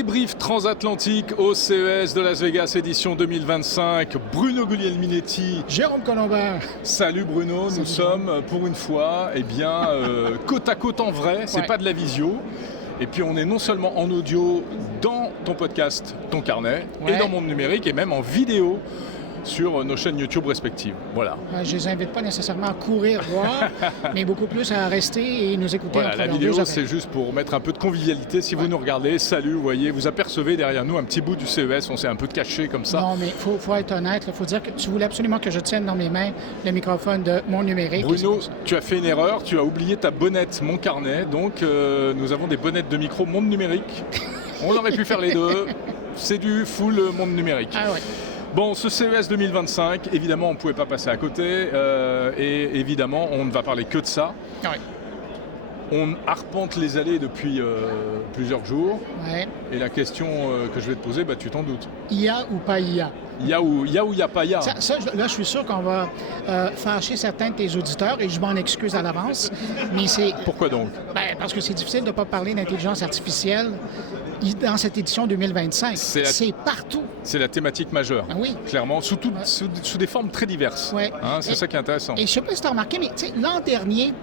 débrief transatlantique au CES de Las Vegas, édition 2025. Bruno Guglielminetti. Jérôme Colombert. Salut Bruno, nous sommes pour une fois côte à côte en vrai, c'est pas de la visio. Et puis on est non seulement en audio dans ton podcast, ton carnet, et dans Monde Numérique, et même en vidéo sur nos chaînes YouTube respectives. Voilà. Je les invite pas nécessairement à courir voir, mais beaucoup plus à rester et nous écouter. Voilà, la vidéo, c'est juste pour mettre un peu de convivialité. Si vous nous regardez, salut, vous voyez, vous apercevez derrière nous un petit bout du CES, on s'est un peu caché comme ça. Non, mais il faut être honnête, il faut dire que tu voulais absolument que je tienne dans mes mains le microphone de Monde Numérique. Bruno, tu as fait une erreur, tu as oublié ta bonnette Mon Carnet, donc nous avons des bonnettes de micro Monde Numérique. On aurait pu faire les deux, c'est du full Monde Numérique. Ah ouais. Bon, ce CES 2025, évidemment, on ne pouvait pas passer à côté. Et évidemment, on ne va parler que de ça. Oui. On arpente les allées depuis plusieurs jours. Ouais. Et la question que je vais te poser, tu t'en doutes. IA ou pas IA? IA ou il n'y a pas IA. Là, je suis sûr qu'on va fâcher certains de tes auditeurs et je m'en excuse à l'avance. Mais c'est... Pourquoi donc? Parce que c'est difficile de ne pas parler d'intelligence artificielle dans cette édition 2025. C'est partout. C'est la thématique majeure, oui. Clairement, sous des formes très diverses. Ouais. C'est ça qui est intéressant. Et je ne sais pas si tu as remarqué, mais l'an dernier,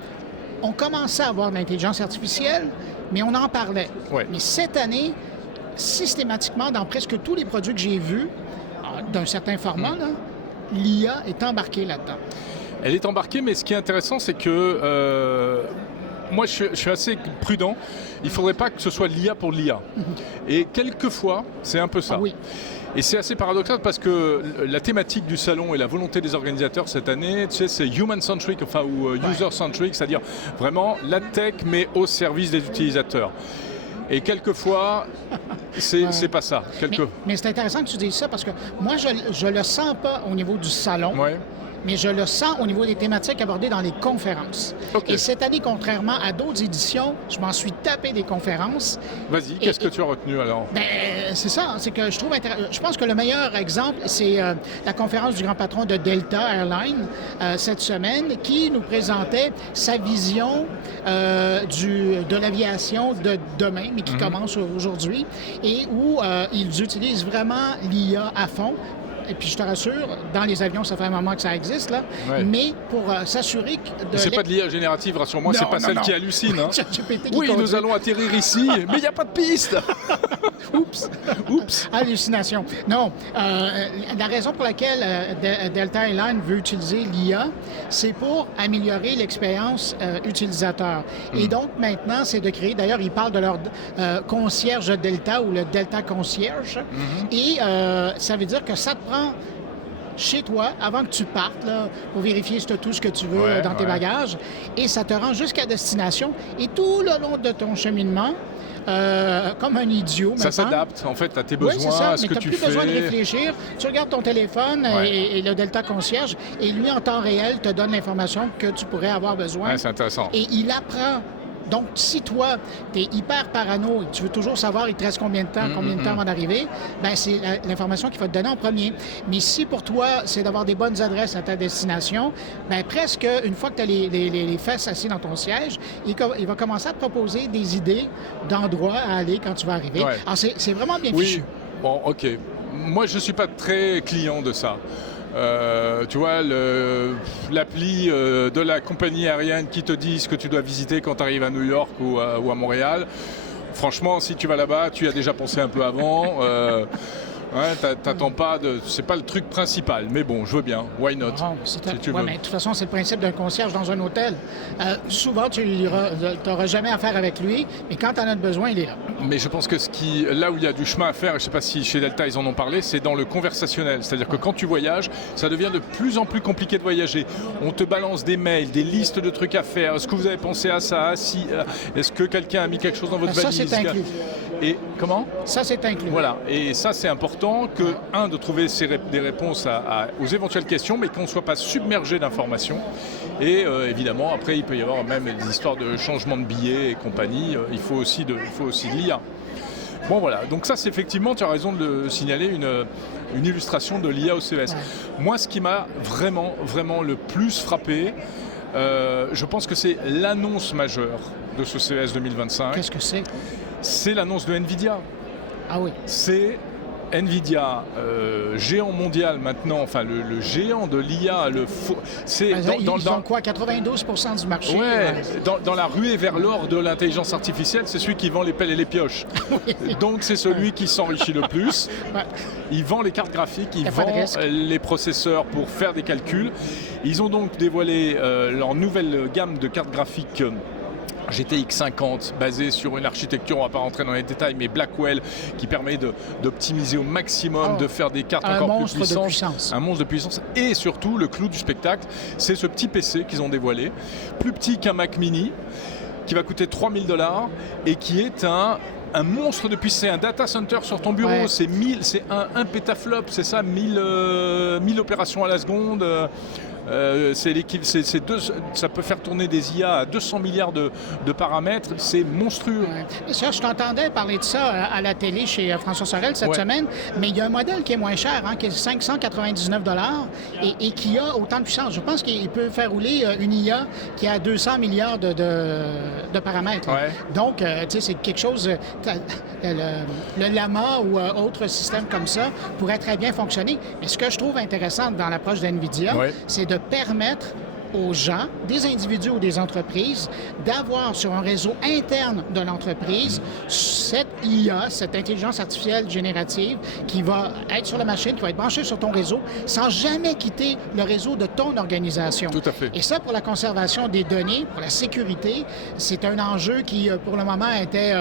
on commençait à avoir de l'intelligence artificielle, mais on en parlait. Ouais. Mais cette année, systématiquement, dans presque tous les produits que j'ai vus, d'un certain format, l'IA est embarquée là-dedans. Elle est embarquée, mais ce qui est intéressant, c'est que moi, je suis assez prudent. Il ne faudrait pas que ce soit l'IA pour l'IA. Et quelquefois, c'est un peu ça. Ah oui. Et c'est assez paradoxal parce que la thématique du salon et la volonté des organisateurs cette année, tu sais, c'est human-centric, ou user-centric, c'est-à-dire vraiment la tech, mais au service des utilisateurs. Et quelquefois, c'est pas ça. Mais c'est intéressant que tu dises ça parce que moi, je le sens pas au niveau du salon. Ouais. Mais je le sens au niveau des thématiques abordées dans les conférences. Okay. Et cette année, contrairement à d'autres éditions, je m'en suis tapé des conférences. Vas-y, qu'est-ce que tu as retenu alors? C'est ça, c'est que je trouve intéressant. Je pense que le meilleur exemple, c'est la conférence du grand patron de Delta Airlines cette semaine qui nous présentait sa vision de l'aviation de demain, mais qui commence aujourd'hui, et où ils utilisent vraiment l'IA à fond. Et puis, je te rassure, dans les avions, ça fait un moment que ça existe, là. Ouais. Mais pour s'assurer que... C'est pas de l'IA générative, rassure-moi, c'est pas celle qui hallucine. Hein. Oui, nous allons atterrir ici, mais il n'y a pas de piste. Oups. Hallucination. Non. La raison pour laquelle Delta Airlines veut utiliser l'IA, c'est pour améliorer l'expérience utilisateur. Et donc, maintenant, c'est de créer... D'ailleurs, ils parlent de leur concierge Delta ou le Delta Concierge. Et ça veut dire que ça te prend chez toi, avant que tu partes, là, pour vérifier si tu as tout ce que tu veux dans tes bagages, et ça te rend jusqu'à destination. Et tout le long de ton cheminement, comme un idiot maintenant. Ça s'adapte, en fait, à tes besoins, à ce que tu fais. Mais tu n'as plus besoin de réfléchir. Tu regardes ton téléphone et le Delta Concierge, et lui, en temps réel, te donne l'information que tu pourrais avoir besoin. Ouais, c'est intéressant. Et il apprend. Donc, si toi, tu es hyper parano et que tu veux toujours savoir il te reste combien de temps avant d'arriver, c'est l'information qu'il va te donner en premier. Mais si pour toi, c'est d'avoir des bonnes adresses à ta destination, presque une fois que tu as les fesses assis dans ton siège, il va commencer à te proposer des idées d'endroits à aller quand tu vas arriver. Ouais. Alors, c'est vraiment bien fichu. Bon, OK. Moi, je ne suis pas très client de ça. Tu vois, l'appli de la compagnie aérienne qui te dit ce que tu dois visiter quand tu arrives à New York ou à Montréal. Franchement, si tu vas là-bas, tu y as déjà pensé un peu avant. T'attends pas c'est pas le truc principal, mais bon, je veux bien. Why not? Si tu veux. Mais de toute façon, c'est le principe d'un concierge dans un hôtel. Souvent, tu n'auras jamais affaire avec lui, mais quand tu en as besoin, il est là. Mais je pense que là où il y a du chemin à faire, je ne sais pas si chez Delta ils en ont parlé, c'est dans le conversationnel. C'est-à-dire que quand tu voyages, ça devient de plus en plus compliqué de voyager. On te balance des mails, des listes de trucs à faire. Est-ce que vous avez pensé à ça? Est-ce que quelqu'un a mis quelque chose dans votre valise? Ça, c'est inclus. Et comment? Ça, c'est inclus. Voilà. Et ça, c'est important de trouver des réponses aux éventuelles questions, mais qu'on ne soit pas submergé d'informations. Et évidemment, après, il peut y avoir même des histoires de changement de billets et compagnie. Il faut aussi de l'IA. Bon, voilà. Donc ça, c'est effectivement, tu as raison de le signaler, une illustration de l'IA au CES. Ouais. Moi, ce qui m'a vraiment, vraiment le plus frappé, je pense que c'est l'annonce majeure de ce CES 2025. Qu'est-ce que c'est? C'est l'annonce de NVIDIA. Ah oui. C'est Nvidia, géant mondial maintenant, enfin le géant de l'IA, c'est ils ont quoi, 92% du marché? Ouais, dans la ruée vers l'or de l'intelligence artificielle, c'est celui qui vend les pelles et les pioches. Donc c'est celui qui s'enrichit le plus. Ouais. Il vend les cartes graphiques, il vend les processeurs pour faire des calculs. Ils ont donc dévoilé leur nouvelle gamme de cartes graphiques GTX 50, basée sur une architecture, on ne va pas rentrer dans les détails, mais Blackwell, qui permet d'optimiser au maximum, de faire des cartes encore plus puissantes. Un monstre de puissance. Et surtout, le clou du spectacle, c'est ce petit PC qu'ils ont dévoilé, plus petit qu'un Mac mini, qui va coûter $3 000 et qui est un monstre de puissance. C'est un data center sur ton bureau, ouais. C'est un pétaflop, c'est ça, 1000 opérations à la seconde. Ça peut faire tourner des IA à 200 milliards de paramètres, c'est monstrueux. Ouais. Ça, je t'entendais parler de ça à la télé chez François Sorel cette semaine, mais il y a un modèle qui est moins cher, qui est 599 $ et qui a autant de puissance. Je pense qu'il peut faire rouler une IA qui a 200 milliards de paramètres. Ouais. Donc, tu sais, c'est quelque chose... le Llama ou autre système comme ça pourrait très bien fonctionner. Mais ce que je trouve intéressant dans l'approche d'NVIDIA, c'est de permettre aux gens, des individus ou des entreprises, d'avoir sur un réseau interne de l'entreprise cette IA, cette intelligence artificielle générative qui va être sur la machine, qui va être branchée sur ton réseau sans jamais quitter le réseau de ton organisation. Tout à fait. Et ça, pour la conservation des données, pour la sécurité, c'est un enjeu qui, pour le moment, était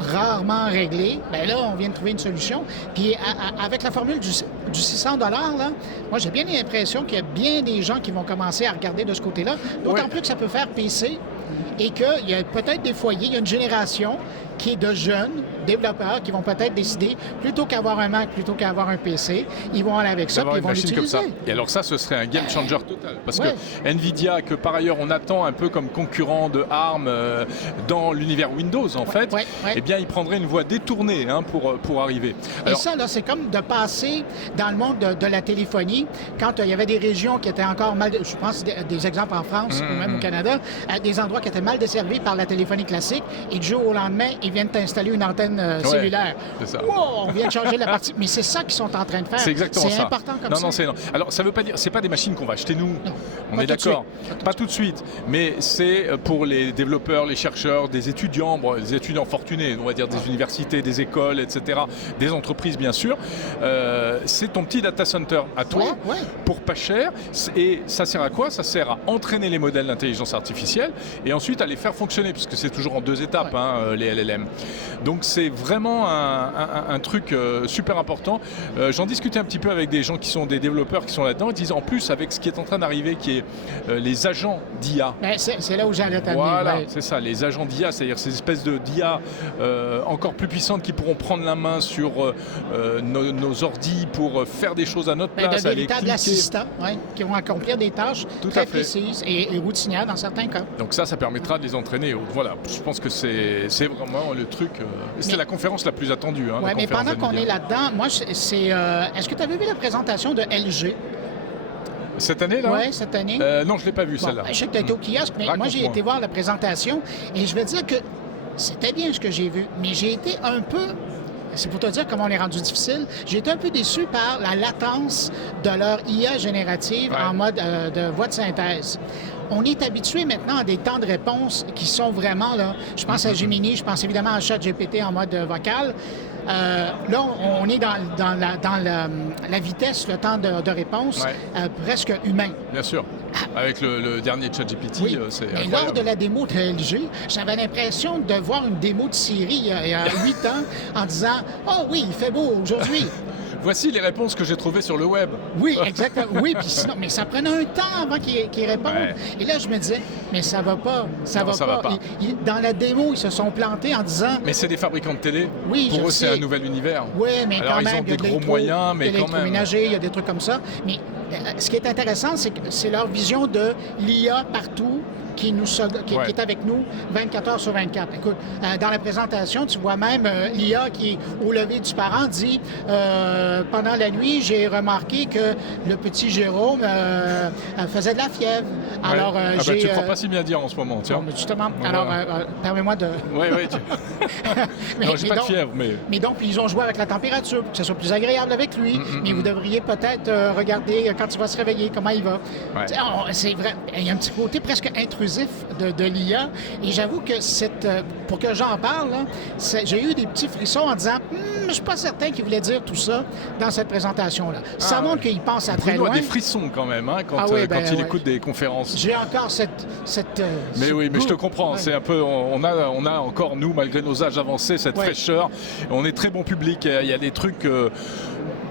rarement réglé. Bien là, on vient de trouver une solution. Puis avec la formule du 600 $, là, moi, j'ai bien l'impression qu'il y a bien des gens qui vont commencer à regarder de ce côté-là, d'autant plus que ça peut faire PC et qu'il y a peut-être des foyers, il y a une génération qui est de jeunes développeurs qui vont peut-être décider, plutôt qu'avoir un Mac, plutôt qu'avoir un PC, ils vont aller avec ça et ils vont l'utiliser. Et alors ça, ce serait un game changer total. Parce que Nvidia, que par ailleurs on attend un peu comme concurrent de ARM dans l'univers Windows, en fait, eh bien, il prendrait une voie détournée pour arriver. Alors, et ça, là, c'est comme de passer dans le monde de la téléphonie, quand il y avait des régions qui étaient encore mal... Je pense des exemples en France ou même au Canada, des endroits qui étaient mal desservis par la téléphonie classique, et du jour au lendemain, ils viennent t'installer une antenne cellulaire. C'est ça. Wow, on vient de changer la partie. Mais c'est ça qu'ils sont en train de faire. C'est exactement ça. C'est important comme ça. Non. Alors, ça veut pas dire... C'est pas des machines qu'on va acheter nous. Non, on est d'accord. Pas tout de suite. Mais c'est pour les développeurs, les chercheurs, des étudiants fortunés, on va dire des universités, des écoles, etc., des entreprises, bien sûr. C'est ton petit data center à toi, pour pas cher. Et ça sert à quoi? Ça sert à entraîner les modèles d'intelligence artificielle et ensuite à les faire fonctionner, puisque c'est toujours en 2 étapes, les LLM. Donc c'est vraiment un truc super important. J'en discutais un petit peu avec des gens qui sont des développeurs qui sont là-dedans. Ils disent en plus avec ce qui est en train d'arriver, qui est les agents d'IA. C'est là où j'allais t'amener. Voilà, c'est ça, les agents d'IA, c'est-à-dire ces espèces d'IA encore plus puissantes qui pourront prendre la main sur nos ordis pour faire des choses à notre place. De véritables assistants qui vont accomplir des tâches très précises et routinières dans certains cas. Donc ça permettra de les entraîner. Voilà, je pense que c'est vraiment le truc. C'était la conférence la plus attendue. Oui, mais pendant qu'on est là-dedans, moi, est-ce que tu avais vu la présentation de LG? Cette année, là? Oui, cette année. Non, je ne l'ai pas vue, celle-là. Je sais que tu as été au kiosque, mais moi, j'ai été voir la présentation et je vais dire que c'était bien ce que j'ai vu, mais j'ai été un peu... C'est pour te dire comment on est rendu difficile. J'ai été un peu déçu par la latence de leur IA générative en mode de voix de synthèse. On est habitué maintenant à des temps de réponse qui sont vraiment là. Je pense à Gemini, je pense évidemment à ChatGPT en mode vocal. Là, on est dans la vitesse, le temps de réponse presque humain. Bien sûr. Avec le dernier ChatGPT, c'est incroyable. Et lors de la démo de LG, j'avais l'impression de voir une démo de Siri il y a 8 ans en disant « Oh oui, il fait beau aujourd'hui ». Voici les réponses que j'ai trouvées sur le web. Oui, exactement. Oui, puis sinon, mais ça prenait un temps avant qu'ils répondent. Et là, je me disais, mais ça va pas, ça va pas. Dans la démo, ils se sont plantés en disant... Mais c'est des fabricants de télé. Oui, pour eux, c'est un nouvel univers. Oui, mais alors, quand même, ils ont des gros moyens, mais quand même. Il y a des trucs comme ça. Mais ce qui est intéressant, c'est que c'est leur vision de l'IA partout, qui est avec nous 24 heures sur 24. Écoute, dans la présentation, tu vois même l'IA qui, au lever du parent, dit pendant la nuit, j'ai remarqué que le petit Jérôme faisait de la fièvre. Alors, tu ne crois pas si bien dire en ce moment, tiens. Non, justement. Alors, permets-moi de... Oui. Non, j'ai pas de fièvre, mais... Mais donc, ils ont joué avec la température pour que ce soit plus agréable avec lui. Mais vous devriez peut-être regarder quand il va se réveiller, comment il va. Ouais. C'est vrai. Il y a un petit côté presque intrusif de l'IA. Et j'avoue que pour que j'en parle, j'ai eu des petits frissons en disant je ne suis pas certain qu'il voulait dire tout ça dans cette présentation-là. Ça montre qu'il pense à très loin. Il a des frissons quand même quand il écoute des conférences. J'ai encore cette mais oui, mais je te comprends. Ouais. C'est un peu, on a encore, nous, malgré nos âges avancés, cette fraîcheur. On est très bon public. Il y a des trucs...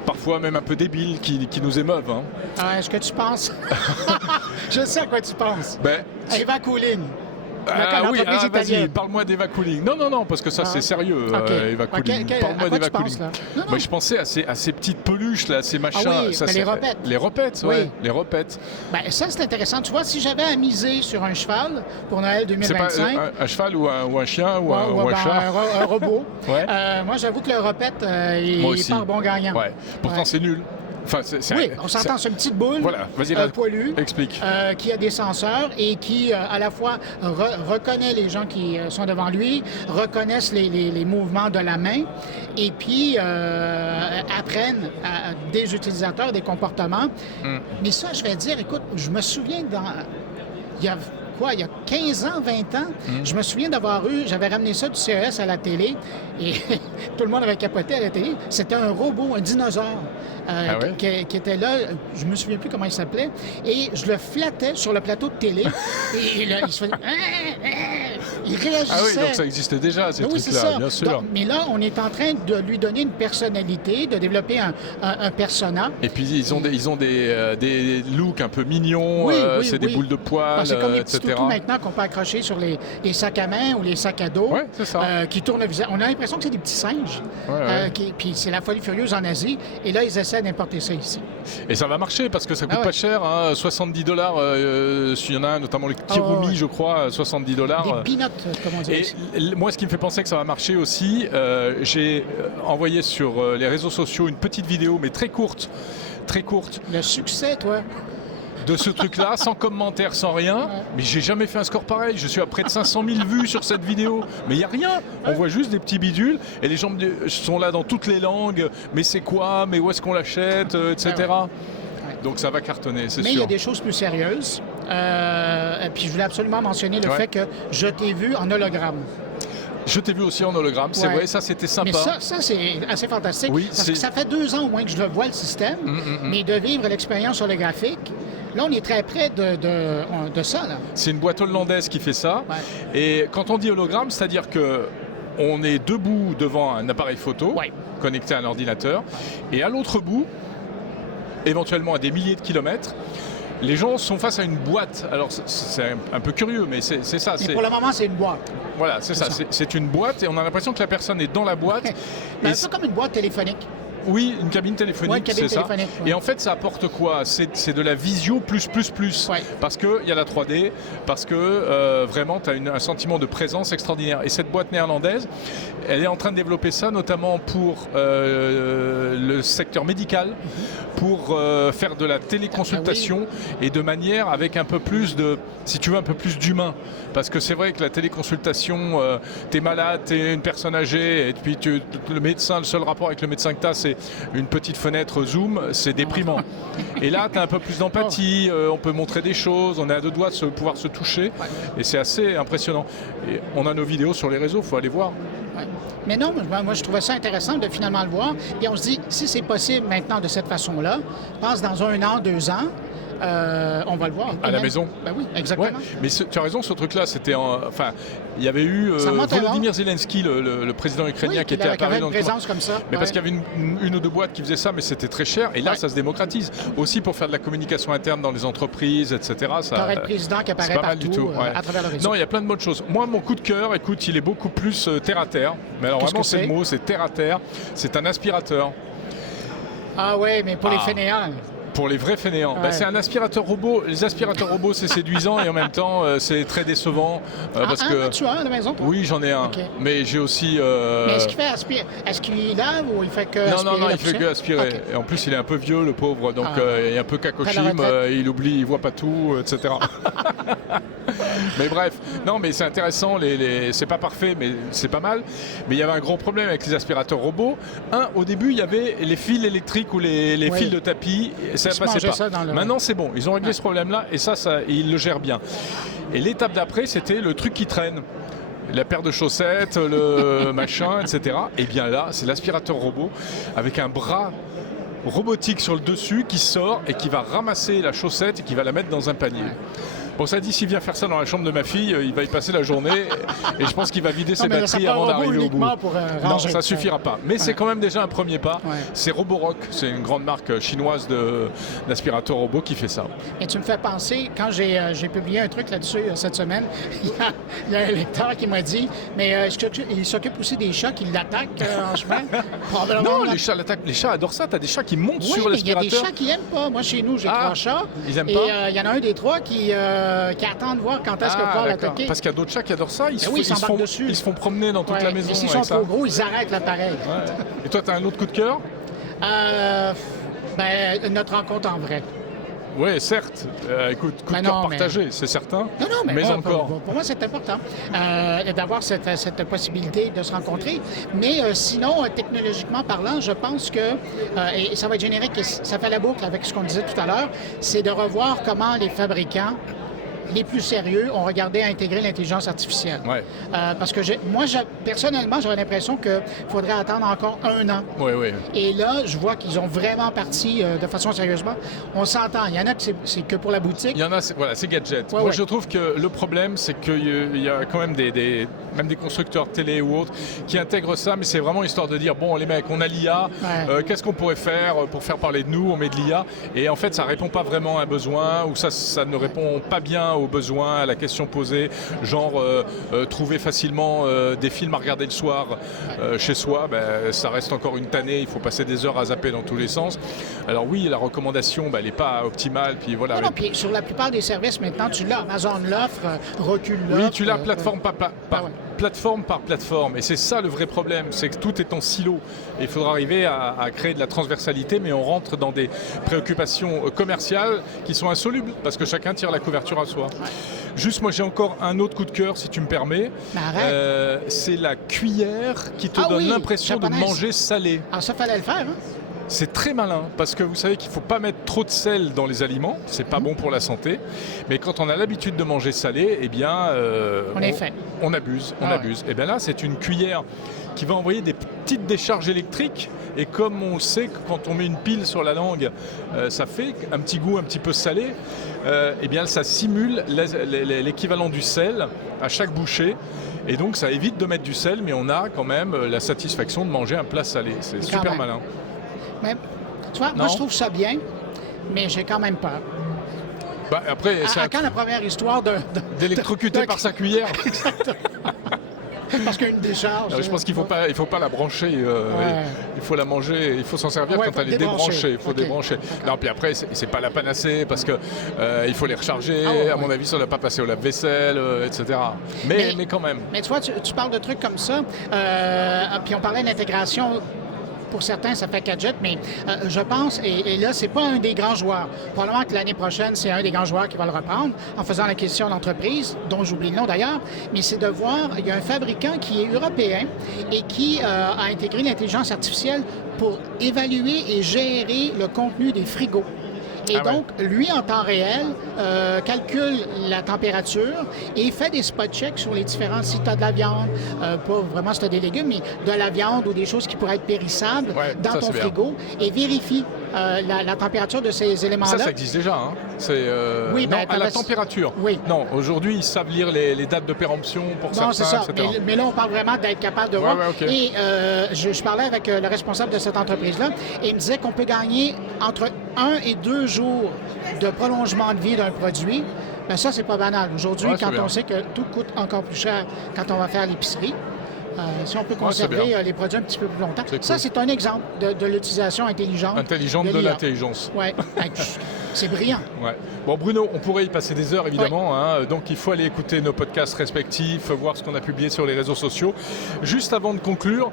parfois même un peu débiles qui nous émeuvent. Hein. Est-ce que tu penses? Je sais à quoi tu penses. Eva Cooling. Oui, vas-y, parle-moi d'Eva Cooling. Non, parce que ça, c'est sérieux, Eva Cooling. Parle-moi d'Eva Cooling. Moi, je pensais à ces petites peluches, là, ces machins. Ah oui, les repettes. Les repettes, oui. Les repettes. Ça, c'est intéressant. Tu vois, si j'avais à miser sur un cheval pour Noël 2025... C'est pas un cheval ou un chien ou un chat? Un robot. Moi, j'avoue que le repette, il part bon gagnant. Ouais. Pourtant, c'est nul. Enfin, oui, on s'entend sur une petite boule poilue qui a des senseurs et qui, à la fois, reconnaît les gens qui sont devant lui, reconnaissent les mouvements de la main et puis apprennent des utilisateurs des comportements. Mais ça, je vais dire, écoute, je me souviens il y a 15 ans, 20 ans, je me souviens j'avais ramené ça du CES à la télé et tout le monde avait capoté à la télé. C'était un robot, un dinosaure qui était là, je me souviens plus comment il s'appelait, et je le flattais sur le plateau de télé et là, il se faisait... Il réagissait. Ah oui, donc ça existait déjà, ces trucs-là, bien sûr. Mais là, on est en train de lui donner une personnalité, de développer un persona. Et puis, ils ont des looks un peu mignons, c'est des boules de poils, c'est comme les petits etc. toutous maintenant qu'on peut accrocher sur les sacs à main ou les sacs à dos, qui tournent le visage. On a l'impression que c'est des petits singes. Puis c'est la folie furieuse en Asie. Et là, ils essaient d'importer ça ici. Et ça va marcher parce que ça coûte pas cher, hein, $70. Il y en a un, notamment le Kirumi, je crois, $70. Des peanuts, comme on dit. Et moi, ce qui me fait penser que ça va marcher aussi, j'ai envoyé sur les réseaux sociaux une petite vidéo, mais très courte. Le succès, toi. De ce truc-là, sans commentaire, sans rien. Mais j'ai jamais fait un score pareil. Je suis à près de 500 000 vues sur cette vidéo. Mais il n'y a rien. On voit juste des petits bidules. Et les gens sont là dans toutes les langues. Mais c'est quoi? Mais où est-ce qu'on l'achète? Etc. Donc ça va cartonner, c'est sûr. Mais il y a des choses plus sérieuses. Puis je voulais absolument mentionner le fait que je t'ai vu en hologramme. Je t'ai vu aussi en hologramme, c'est vrai, ça c'était sympa. Mais ça c'est assez fantastique. Oui, parce que ça fait 2 ans au moins que je le vois, le système. Mais de vivre l'expérience holographique, là, on est très près de ça. C'est une boîte hollandaise qui fait ça. Et quand on dit hologramme, c'est-à-dire que on est debout devant un appareil photo connecté à un ordinateur. Et à l'autre bout, éventuellement à des milliers de kilomètres, les gens sont face à une boîte. Alors, c'est un peu curieux, mais c'est ça. Et pour le moment, c'est une boîte. Voilà, c'est ça. C'est une boîte et on a l'impression que la personne est dans la boîte. Un peu comme une boîte téléphonique. Oui, une cabine téléphonique, c'est ça. Et en fait, ça apporte quoi? C'est de la visio plus. Parce qu'il y a la 3D, parce que vraiment, tu as un sentiment de présence extraordinaire. Et cette boîte néerlandaise, elle est en train de développer ça, notamment pour le secteur médical, pour faire de la téléconsultation et de manière avec un peu plus si tu veux, un peu plus d'humain. Parce que c'est vrai que la téléconsultation, t'es malade, t'es une personne âgée, et puis le médecin, le seul rapport avec le médecin que t'as, c'est une petite fenêtre Zoom, c'est déprimant. Et là, t'as un peu plus d'empathie, on peut montrer des choses, on est à 2 doigts de pouvoir se toucher, et c'est assez impressionnant. Et on a nos vidéos sur les réseaux, il faut aller voir. Mais non, moi je trouvais ça intéressant de finalement le voir. Et on se dit, si c'est possible maintenant de cette façon-là, pense dans 1 an, 2 ans, on va le voir. À la maison. Ben oui, exactement. Mais tu as raison, ce truc-là, c'était il y avait eu Volodymyr Zelensky, le président ukrainien, qui était apparu dans le présence comme ça. Mais parce qu'il y avait une ou 2 boîtes qui faisaient ça, mais c'était très cher. Et là, ça se démocratise. Aussi pour faire de la communication interne dans les entreprises, etc. Ça aurait le président qui apparaît partout à travers le réseau. Non, il y a plein de bonnes choses. Moi, mon coup de cœur, écoute, il est beaucoup plus terre à terre. Mais alors vraiment, c'est le mot, c'est terre à terre. C'est un aspirateur. Ah ouais, mais pour les fainéants. Pour les vrais fainéants. Ouais. C'est un aspirateur robot. Les aspirateurs robots, c'est séduisant et en même temps, c'est très décevant. Parce que... tu as un à la maison, toi? Oui, j'en ai un. Okay. Mais j'ai aussi... Mais est-ce qu'il lave ou il fait que aspirer? Non, il fait que aspirer. Okay. Et en plus, il est un peu vieux, le pauvre. Donc, il est un peu kakoshim. Il oublie, il voit pas tout, etc. Mais bref. Non, mais c'est intéressant. C'est pas parfait, mais c'est pas mal. Mais il y avait un gros problème avec les aspirateurs robots. Au début, il y avait les fils électriques ou les fils de tapis. Ça passait pas. Maintenant, c'est bon. Ils ont réglé ce problème-là et ça, ils le gèrent bien. Et l'étape d'après, c'était le truc qui traîne. La paire de chaussettes, le machin, etc. Et bien là, c'est l'aspirateur robot avec un bras robotique sur le dessus qui sort et qui va ramasser la chaussette et qui va la mettre dans un panier. Bon, ça dit, s'il vient faire ça dans la chambre de ma fille, il va y passer la journée et je pense qu'il va vider ses batteries avant d'arriver au bout. Non, ça suffira pas. Mais c'est quand même déjà un premier pas. Ouais. C'est Roborock, c'est une grande marque chinoise d'aspirateur robot qui fait ça. Et tu me fais penser, quand j'ai publié un truc là-dessus cette semaine, il y a un lecteur qui m'a dit, mais il s'occupe aussi des chats qui l'attaquent en chemin. Non, les chats adorent ça. Tu as des chats qui montent sur l'aspirateur. Il y a des chats qui n'aiment pas. Moi, chez nous, j'ai 3 chats. Ils aiment pas. Et il y en a un des 3 qui attend de voir quand est-ce qu'il va pouvoir l'attaquer. Parce qu'il y a d'autres chats qui adorent ça. Ils se font promener dans toute la maison. Et s'ils sont trop gros, ils arrêtent l'appareil. Ouais. Et toi, tu as un autre coup de cœur? Notre rencontre en vrai. Oui, certes. Écoute, coup de cœur partagé, c'est certain. Non, mais encore. Pour moi, c'est important d'avoir cette possibilité de se rencontrer. Mais sinon, technologiquement parlant, je pense que, et ça va être générique, et ça fait la boucle avec ce qu'on disait tout à l'heure, c'est de revoir comment les fabricants les plus sérieux ont regardé à intégrer l'intelligence artificielle. Ouais. Parce que personnellement, j'aurais l'impression qu'il faudrait attendre encore 1 an. Oui. Et là, je vois qu'ils ont vraiment parti de façon sérieusement. On s'entend. Il y en a que c'est que pour la boutique. Il y en a, c'est gadget. Moi, je trouve que le problème, c'est qu'il y a quand même même des constructeurs télé ou autres qui intègrent ça, mais c'est vraiment histoire de dire, bon, les mecs, on a l'IA, qu'est-ce qu'on pourrait faire pour faire parler de nous? On met de l'IA. Et en fait, ça ne répond pas vraiment à un besoin, ou ça ne répond pas bien aux besoins, à la question posée, genre trouver facilement des films à regarder le soir chez soi, ça reste encore une tannée, il faut passer des heures à zapper dans tous les sens. Alors oui, la recommandation, elle n'est pas optimale, puis voilà. Non, puis sur la plupart des services maintenant, tu l'as, Amazon l'offre, Roku l'offre. Oui, tu l'as plateforme par plateforme, et c'est ça le vrai problème, c'est que tout est en silo. Et il faudra arriver à créer de la transversalité, mais on rentre dans des préoccupations commerciales qui sont insolubles, parce que chacun tire la couverture à soi. Ouais. Juste, moi j'ai encore un autre coup de cœur, si tu me permets. C'est la cuillère qui te donne l'impression de manger salé. Alors ça, fallait le faire, hein? C'est très malin parce que vous savez qu'il ne faut pas mettre trop de sel dans les aliments, c'est pas bon pour la santé. Mais quand on a l'habitude de manger salé, eh bien, on abuse. Et bien là, c'est une cuillère qui va envoyer des petites décharges électriques. Et comme on sait que quand on met une pile sur la langue, ça fait un petit goût un petit peu salé, eh bien ça simule l'équivalent du sel à chaque bouchée. Et donc ça évite de mettre du sel, mais on a quand même la satisfaction de manger un plat salé. C'est super malin. Mais, tu vois, moi je trouve ça bien, mais j'ai quand même peur. Après, quand la première histoire d'électrocuter par sa cuillère. Exactement. Parce qu'il y a une décharge. Je pense qu'il ne faut pas la brancher. Il faut la manger. Il faut s'en servir quand elle est débranchée. Il faut débrancher. Non, puis après, c'est pas la panacée parce que il faut les recharger. À mon avis, ça ne doit pas passer au lave-vaisselle, etc. Mais quand même. Mais tu vois, tu parles de trucs comme ça. Puis on parlait d'intégration. Pour certains, ça fait gadget, mais je pense, et là, c'est pas un des grands joueurs. Probablement que l'année prochaine, c'est un des grands joueurs qui va le reprendre en faisant l'acquisition d'entreprise, dont j'oublie le nom d'ailleurs, mais c'est de voir, il y a un fabricant qui est européen et qui a intégré l'intelligence artificielle pour évaluer et gérer le contenu des frigos. Et donc, lui, en temps réel, calcule la température et fait des spot checks sur les différents, si tu as de la viande, pas vraiment si tu as des légumes, mais de la viande ou des choses qui pourraient être périssables dans ton frigo et vérifie la température de ces éléments-là. Ça existe déjà, hein? C'est à la température. Oui. Non, aujourd'hui, ils savent lire les dates de péremption pour certains, c'est ça. etc. Mais là, on parle vraiment d'être capable de voir. Et je parlais avec le responsable de cette entreprise-là et il me disait qu'on peut gagner entre 1 et 2 jours de prolongement de vie d'un produit. Ça, c'est pas banal. Aujourd'hui, quand on sait que tout coûte encore plus cher quand on va faire l'épicerie, si on peut c'est conserver bien. les produits un petit peu plus longtemps. C'est Ça, cool. c'est un exemple de l'utilisation intelligente. Intelligente de l'IA. l'intelligence. Oui, c'est brillant. Ouais. Bon, Bruno, on pourrait y passer des heures évidemment, hein, donc il faut aller écouter nos podcasts respectifs, voir ce qu'on a publié sur les réseaux sociaux. Juste avant de conclure,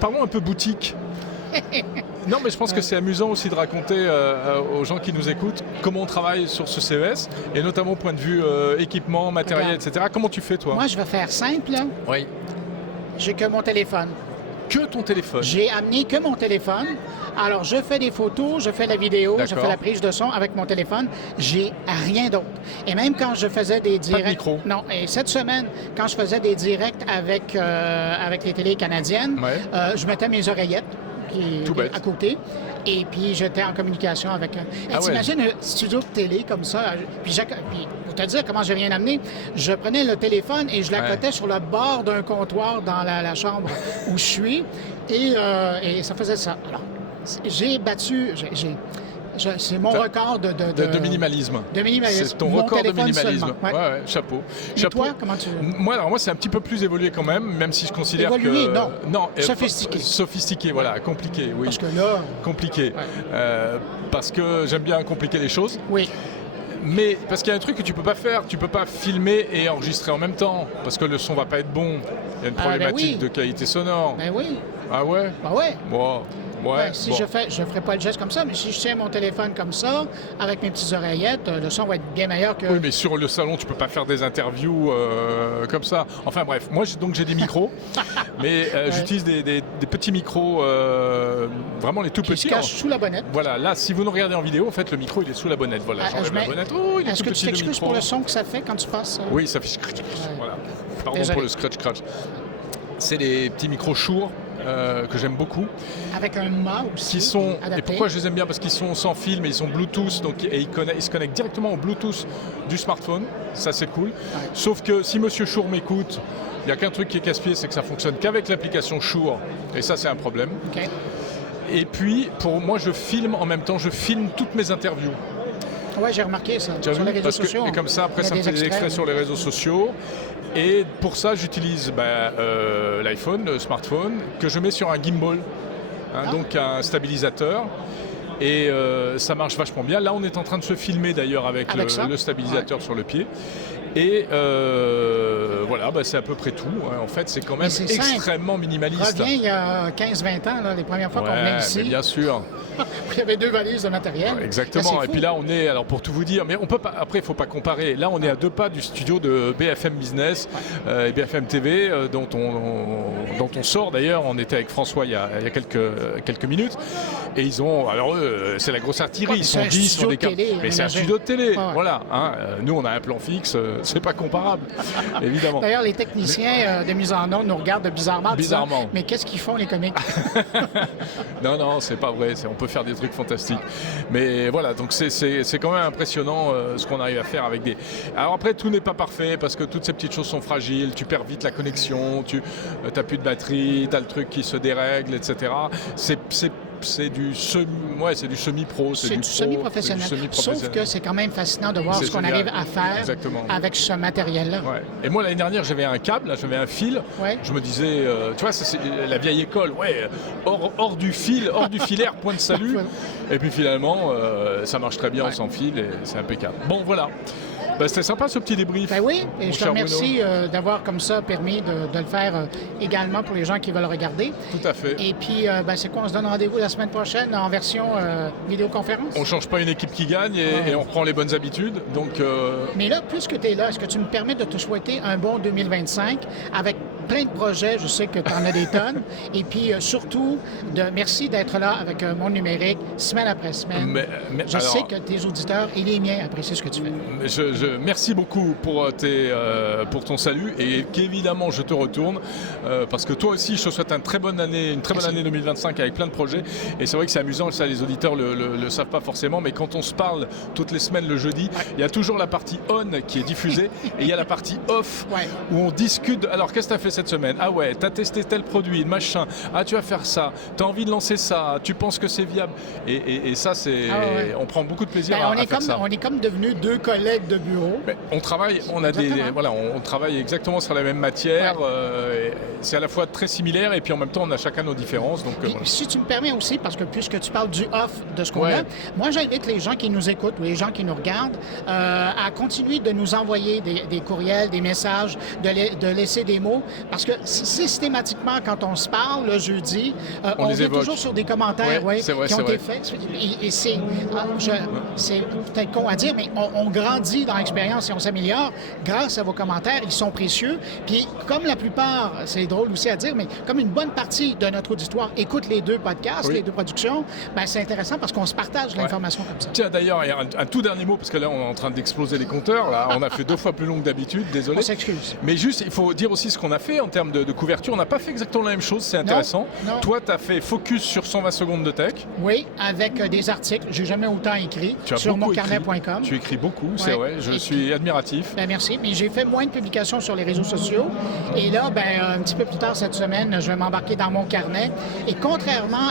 parlons un peu boutique. Non, mais je pense que c'est amusant aussi de raconter aux gens qui nous écoutent comment on travaille sur ce CES, et notamment au point de vue équipement, matériel, etc. Comment tu fais, toi? Moi, je vais faire simple. Là. Oui. J'ai que mon téléphone. Que ton téléphone? J'ai amené que mon téléphone. Alors, je fais des photos, je fais la vidéo, je D'accord. fais la prise de son avec mon téléphone. J'ai rien d'autre. Et même quand je faisais des directs... micro. Non, et cette semaine, quand je faisais des directs avec les télés canadiennes, Ouais. je mettais mes oreillettes Tout bête. à côté. Et puis, j'étais en communication avec... Ah T'imagines un studio de télé comme ça? Puis, pour te dire comment j'ai rien amené, je prenais le téléphone et je l'accotais sur le bord d'un comptoir dans la chambre où je suis. Et ça faisait ça. Alors, j'ai battu... c'est mon record De minimalisme. De minimalisme. C'est ton Mon record de téléphone minimalisme. seulement. Ouais. Ouais, chapeau. Et Chapeau. toi, comment tu... Moi, c'est un petit peu plus évolué quand même si je considère Évolué, que... non. Sophistiqué. Sophistiqué, voilà, compliqué, oui. Parce que là... Compliqué. Parce que j'aime bien compliquer les choses. Oui. Mais parce qu'il y a un truc que tu peux pas faire, tu peux pas filmer et enregistrer en même temps, parce que le son va pas être bon. Il y a une problématique oui. de qualité sonore. Ben oui. Ah ouais? Ben ouais. Bon. Ouais, Ben, si bon. je ferai pas le geste comme ça, mais si je tiens mon téléphone comme ça, avec mes petites oreillettes, le son va être bien meilleur que... Oui, mais sur le salon, tu peux pas faire des interviews comme ça. Enfin bref, moi j'ai des micros, mais j'utilise des petits micros, vraiment les tout qui petits. se cachent sous la bonnette. Voilà, là, si vous nous regardez en vidéo, en fait, le micro il est sous la bonnette. Voilà, j'enlève la bonnette. Oh, il est Est-ce tout que petit tu le t'excuses micro. pour le son que ça fait quand tu passes? Oui, ça fait scratch. Voilà. Pardon Désolé. pour le scratch. C'est des petits micros Shure que j'aime beaucoup. Avec un mât aussi. Qui sont, adapté. et pourquoi je les aime bien? Parce qu'ils sont sans fil, mais ils sont Bluetooth, donc, et ils se connectent directement au Bluetooth du smartphone. Ça, c'est cool. Ouais. Sauf que si Monsieur Shure m'écoute, il n'y a qu'un truc qui est casse-pied, c'est que ça fonctionne qu'avec l'application Shure. Et ça, c'est un problème. OK. Et puis, pour moi, je filme en même temps, je filme toutes mes interviews. Oui, j'ai remarqué ça. Tu as Sur vu? les réseaux Parce que- sociaux. et comme ça, après, il y a ça me fait des extraits extraits. sur les réseaux sociaux. Et pour ça, j'utilise l'iPhone, le smartphone, que je mets sur un gimbal, donc un stabilisateur. Et ça marche vachement bien. Là, on est en train de se filmer d'ailleurs avec le stabilisateur sur le pied. Et voilà, c'est à peu près tout. Hein. En fait, c'est quand même Mais c'est simple. extrêmement minimaliste. Reviens il y a 15-20 ans, là, les premières fois qu'on venait ici, mais bien sûr. il y avait 2 valises de matériel. Exactement. Là, c'est Et fou. puis là, on est, alors pour tout vous dire, mais on peut pas, après, il ne faut pas comparer. Là, on est à 2 pas du studio de BFM Business et BFM TV, dont on sort d'ailleurs. On était avec François il y a quelques minutes. Et ils ont, alors eux, c'est la grosse artillerie. Ouais, Ils c'est sont un 10 sur studio des de télé, mais c'est un imagine. studio de télé. Ouais. Voilà. Hein. Nous, on a un plan fixe. C'est pas comparable, évidemment. D'ailleurs, les techniciens de mise en onde nous regardent bizarrement. en disant, Bizarrement. mais qu'est-ce qu'ils font, les comiques? Non, c'est pas vrai. On peut faire des trucs fantastiques. Mais voilà, donc c'est quand même impressionnant ce qu'on arrive à faire avec des... Alors après, tout n'est pas parfait parce que toutes ces petites choses sont fragiles. Tu perds vite la connexion, tu n'as plus de batterie, tu as le truc qui se dérègle, etc. C'est du semi-pro, C'est du semi-professionnel. Sauf que c'est quand même fascinant de voir C'est ce qu'on génial. arrive à faire Exactement. avec ce matériel-là. Ouais. Et moi, l'année dernière, j'avais un câble, là, j'avais un fil. Ouais. Je me disais, tu vois, ça, c'est la vieille école, hors du filaire, point de salut. Ouais. Et puis finalement, ça marche très bien sans fil et c'est impeccable. Bon, voilà. C'était sympa ce petit débrief. Ben oui, et mon je te cher remercie d'avoir comme ça permis de le faire également pour les gens qui veulent regarder. Tout à fait. Et puis, c'est quoi, on se donne rendez-vous la semaine prochaine en version vidéoconférence? On ne change pas une équipe qui gagne et on reprend les bonnes habitudes. Donc, Mais là, puisque tu es là, est-ce que tu me permets de te souhaiter un bon 2025 avec plein de projets, je sais que tu en as des tonnes, et puis surtout, merci d'être là avec Monde Numérique, semaine après semaine. Je sais que tes auditeurs et les miens apprécient ce que tu fais. Merci beaucoup pour ton salut et qu'évidemment je te retourne parce que toi aussi je te souhaite une très bonne année 2025 avec plein de projets et c'est vrai que c'est amusant, ça les auditeurs le savent pas forcément, mais quand on se parle toutes les semaines le jeudi, il y a toujours la partie on qui est diffusée et il y a la partie off où on discute. Alors qu'est-ce que tu as fait cette semaine? Ah ouais, tu as testé tel produit, machin. Ah, tu vas faire ça. Tu as envie de lancer ça. Tu penses que c'est viable. Et ça, c'est... On prend beaucoup de plaisir à faire ça. On est comme devenus deux collègues de bureau. Mais on travaille, on travaille exactement sur la même matière. C'est à la fois très similaire et puis en même temps, on a chacun nos différences. Donc, si tu me permets aussi, parce que puisque tu parles du off de ce qu'on a, moi, j'invite les gens qui nous écoutent ou les gens qui nous regardent à continuer de nous envoyer des courriels, des messages, de laisser des mots, parce que systématiquement, quand on se parle le jeudi, on est toujours sur des commentaires qui ont été faits. Et c'est peut-être con à dire, mais on grandit dans l'expérience et on s'améliore grâce à vos commentaires. Ils sont précieux. Puis, comme la plupart, c'est drôle aussi à dire, mais comme une bonne partie de notre auditoire écoute les deux podcasts, les deux productions, ben c'est intéressant parce qu'on se partage l'information comme ça. Tiens, d'ailleurs, il y a un tout dernier mot, parce que là, on est en train d'exploser les compteurs. Là, on a fait 2 fois plus long que d'habitude, désolé. On s'excuse. Mais juste, il faut dire aussi ce qu'on a fait en termes de couverture. On n'a pas fait exactement la même chose, c'est intéressant. Non. Toi, tu as fait focus sur 120 secondes de tech. Oui, avec des articles. J'ai jamais autant écrit sur moncarnet.com. Tu écris beaucoup, c'est vrai. Je suis admiratif. Ben merci. Mais j'ai fait moins de publications sur les réseaux sociaux. Et là, un petit peu plus tard cette semaine, je vais m'embarquer dans mon carnet. Et contrairement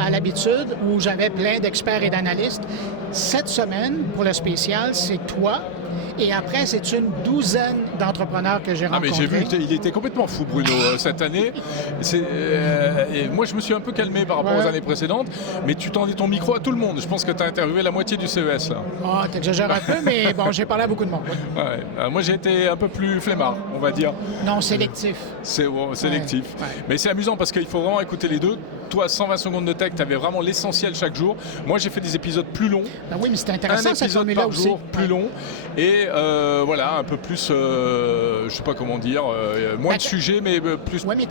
à l'habitude, où j'avais plein d'experts et d'analystes, cette semaine, pour le spécial, c'est toi. Et après, c'est une douzaine d'entrepreneurs que j'ai rencontrés. Ah, mais j'ai vu, il était complètement fou, Bruno, cette année. Et moi, je me suis un peu calmé par rapport aux années précédentes, mais tu tendais ton micro à tout le monde. Je pense que tu as interviewé la moitié du CES, là. Ah, t'exagères un peu, mais bon, j'ai parlé à beaucoup de monde. Moi, j'ai été un peu plus flemmard, on va dire. Non, sélectif. C'est sélectif. Mais c'est amusant parce qu'il faut vraiment écouter les deux. Toi, 120 secondes de tech, tu avais vraiment l'essentiel chaque jour. Moi, j'ai fait des épisodes plus longs. Ben oui, mais c'était intéressant, cette formule-là aussi. Un épisode par jour, plus long. Et un peu plus, je sais pas comment dire, moins de sujets, mais plus... Oui, mais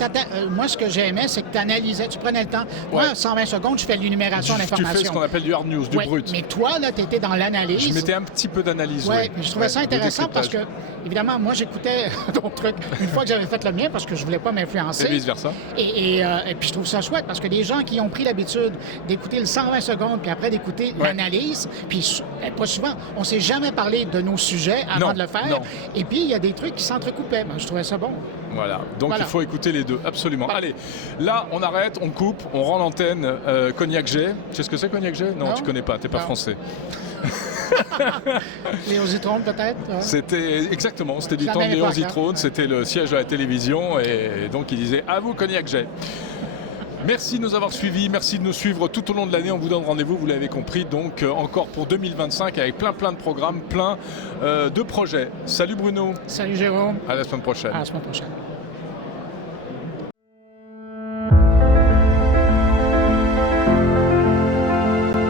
moi, ce que j'aimais, c'est que tu analysais, tu prenais le temps. Moi, 120 secondes, je fais l'énumération d'informations. Tu fais ce qu'on appelle du hard news, du brut. Mais toi, là, tu étais dans l'analyse. Je mettais un petit peu d'analyse, Oui, je trouvais ça intéressant parce que, évidemment, moi, j'écoutais ton truc une fois que j'avais fait le mien parce que je voulais pas m'influencer. Et vice-versa. Et puis, je trouve ça chouette parce que les gens qui ont pris l'habitude d'écouter le 120 secondes puis après d'écouter l'analyse, puis pas souvent, on s'est jamais parlé de nos sujets avant de le faire. Non. Et puis, il y a des trucs qui s'entrecoupaient. Je trouvais ça bon. Voilà, donc il faut écouter les deux, absolument. Allez, là, on arrête, on coupe, on rend l'antenne Cognac G. Tu sais ce que c'est, Cognac G? Non, tu connais pas, t'es pas français. Léon Zitrone, peut-être? C'était du temps de Léon Zitrone, c'était le siège de la télévision, et donc il disait « À vous, Cognac G ». Merci de nous avoir suivis, merci de nous suivre tout au long de l'année. On vous donne rendez-vous, vous l'avez compris, donc encore pour 2025 avec plein de programmes, plein de projets. Salut Bruno. Salut Jérôme. À la semaine prochaine. À la semaine prochaine.